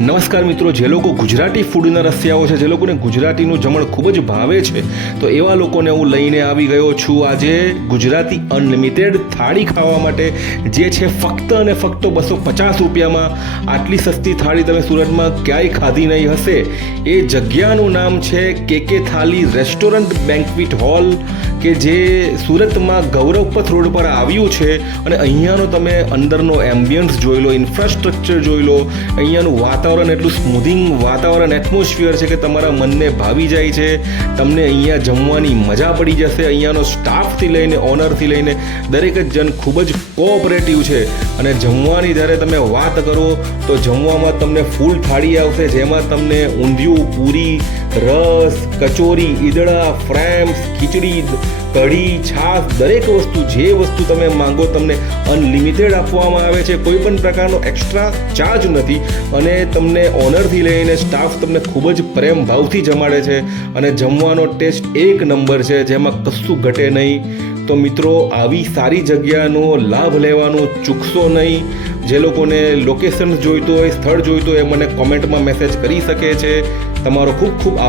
નમસ્કાર મિત્રો, જે લોકો ગુજરાતી ફૂડના રસિયાઓ છે, જે લોકોને ગુજરાતીનું જમણ ખૂબ જ ભાવે છે, તો એવા લોકોને હું લઈને આવી ગયો છું આજે ગુજરાતી અનલિમિટેડ થાળી ખાવા માટે, જે છે ફક્ત અને ફક્ત 250 રૂપિયામાં. આટલી સસ્તી થાળી તમે સુરતમાં ક્યાંય ખાધી નહીં હશે. એ જગ્યાનું નામ છે કે થાળી રેસ્ટોરન્ટ બેન્ક્વેટ હોલ, કે જે સુરતમાં ગૌરવપથ રોડ પર આવ્યું છે. અને અહીંયાનો તમે અંદરનો એમ્બિયન્સ જોઈ લો, ઇન્ફ્રાસ્ટ્રક્ચર જોઈ લો, અહીંયાનું વાતાવરણ એટલું સ્મૂધિંગ વાતાવરણ એટમોસ્ફિયર છે કે તમારા મનને ભાવી જાય છે. તમને અહીંયા જમવાની મજા પડી જશે. અહીંયાનો સ્ટાફથી લઈને ઓનરથી લઈને દરેક જ જણ ખૂબ જ કોઓપરેટિવ છે. અને જમવાની જ્યારે તમે વાત કરો તો જમવામાં તમને ફૂલ થાળી આવશે, જેમાં તમને ઊંધિયું, પૂરી, રસ, કચોરી, ઈદડા, ફ્રેમ્સ, ખીચડી, કઢી, છાશ, દરેક વસ્તુ જે વસ્તુ તમે માંગો તમને અનલિમિટેડ આપવામાં આવે છે. કોઈ પણ પ્રકારનો એક્સ્ટ્રા ચાર્જ નથી. અને તમને ઓનરથી લઈને સ્ટાફ તમને ખૂબ જ પ્રેમ ભાવથી જમાડે છે. અને જમવાનો ટેસ્ટ એક નંબર છે, જેમાં કશું ઘટે નહીં. તો મિત્રો, આવી સારી જગ્યાનો લાભ લેવાનો ચૂકશો નહીં. જે લોકોને લોકેશન જોઈતો હોય, સ્થળ જોઈતો હોય, મને કોમેન્ટમાં મેસેજ કરી શકે છે. તમારો ખૂબ ખૂબ આભાર.